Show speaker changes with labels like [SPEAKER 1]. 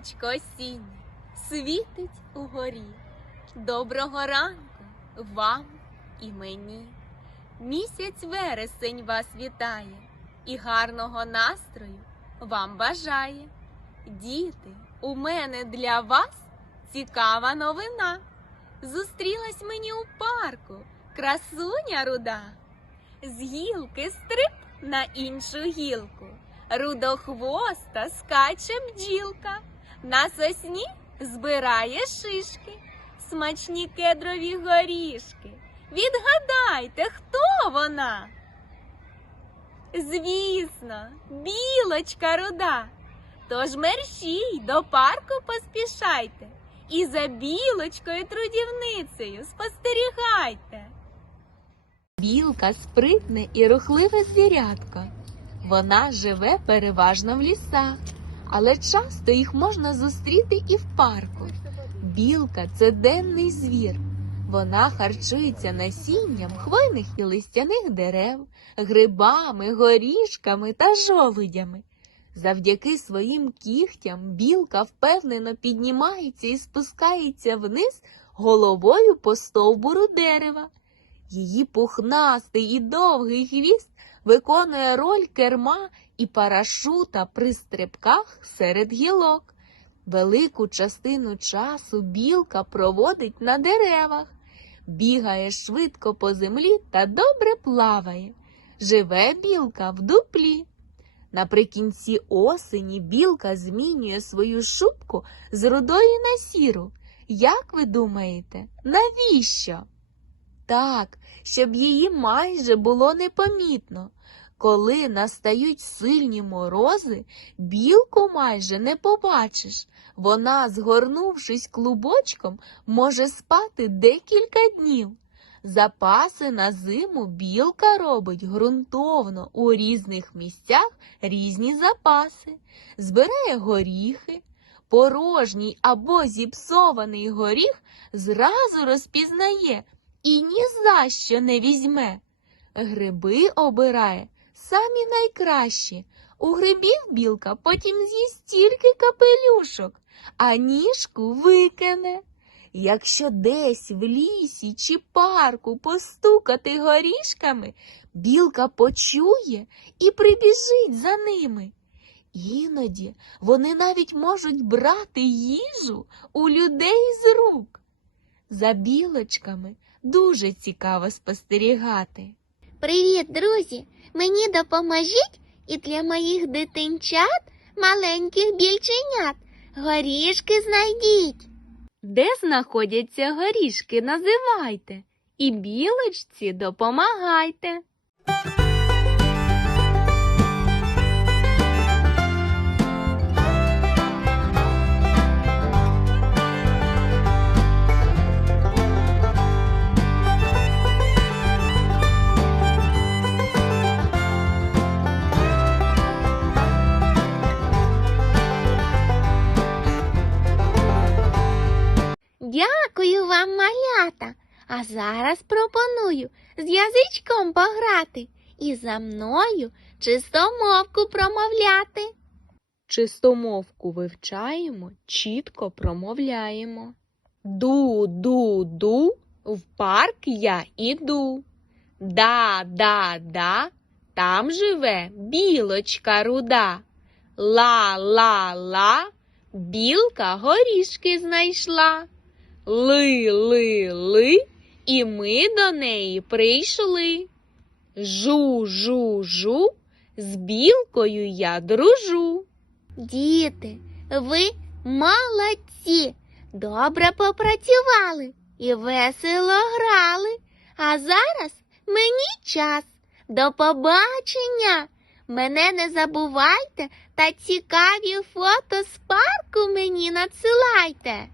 [SPEAKER 1] Сонечко осіннє світить угорі. Доброго ранку вам і мені. Місяць вересень вас вітає і гарного настрою вам бажає. Діти, у мене для вас цікава новина. Зустрілась мені у парку красуня руда. З гілки стрип на іншу гілку. Рудохвоста скаче бджілка, на сосні збирає шишки, смачні кедрові горішки. Відгадайте, хто вона? Звісно, білочка руда. Тож мерщій до парку поспішайте і за білочкою трудівницею спостерігайте. Білка спритне і рухливе звірятко. Вона живе переважно в лісах, але часто їх можна зустріти і в парку. Білка це денний звір. Вона харчується насінням хвойних і листяних дерев, грибами, горішками та жовидями. Завдяки своїм кігтям білка впевнено піднімається і спускається вниз головою по стовбуру дерева. Її пухнастий і довгий хвіст виконує роль керма і парашута при стрибках серед гілок. Велику частину часу білка проводить на деревах, бігає швидко по землі та добре плаває. Живе білка в дуплі. Наприкінці осені білка змінює свою шубку з рудої на сіру. Як ви думаєте, навіщо? Так, щоб її майже було непомітно. Коли настають сильні морози, білку майже не побачиш. Вона, згорнувшись клубочком, може спати декілька днів. Запаси на зиму білка робить ґрунтовно у різних місцях різні запаси, збирає горіхи. Порожній або зіпсований горіх зразу розпізнає і ні за що не візьме. Гриби обирає самі найкращі. У грибів білка потім з'їсть тільки капелюшок, а ніжку викине. Якщо десь в лісі чи парку постукати горішками, білка почує і прибіжить за ними. Іноді вони навіть можуть брати їжу у людей з рук. За білочками дуже цікаво спостерігати.
[SPEAKER 2] Привіт, друзі! Мені допоможіть і для моїх дитинчат, маленьких більченят, горішки знайдіть.
[SPEAKER 1] Де знаходяться горішки, називайте, і білочці допомагайте.
[SPEAKER 2] Вам, малята. А зараз пропоную з язичком пограти і за мною чистомовку промовляти.
[SPEAKER 1] Чистомовку вивчаємо, чітко промовляємо. Ду, ду, ду, в парк я іду. Да, да, да, там живе білочка руда. Ла, ла, ла, білка горішки знайшла. Ли, ли, ли, і ми до неї прийшли. Жу, жу, жу, з білкою я дружу.
[SPEAKER 2] Діти, ви молодці, добре попрацювали і весело грали. А зараз мені час. До побачення. Мене не забувайте та цікаві фото з парку мені надсилайте.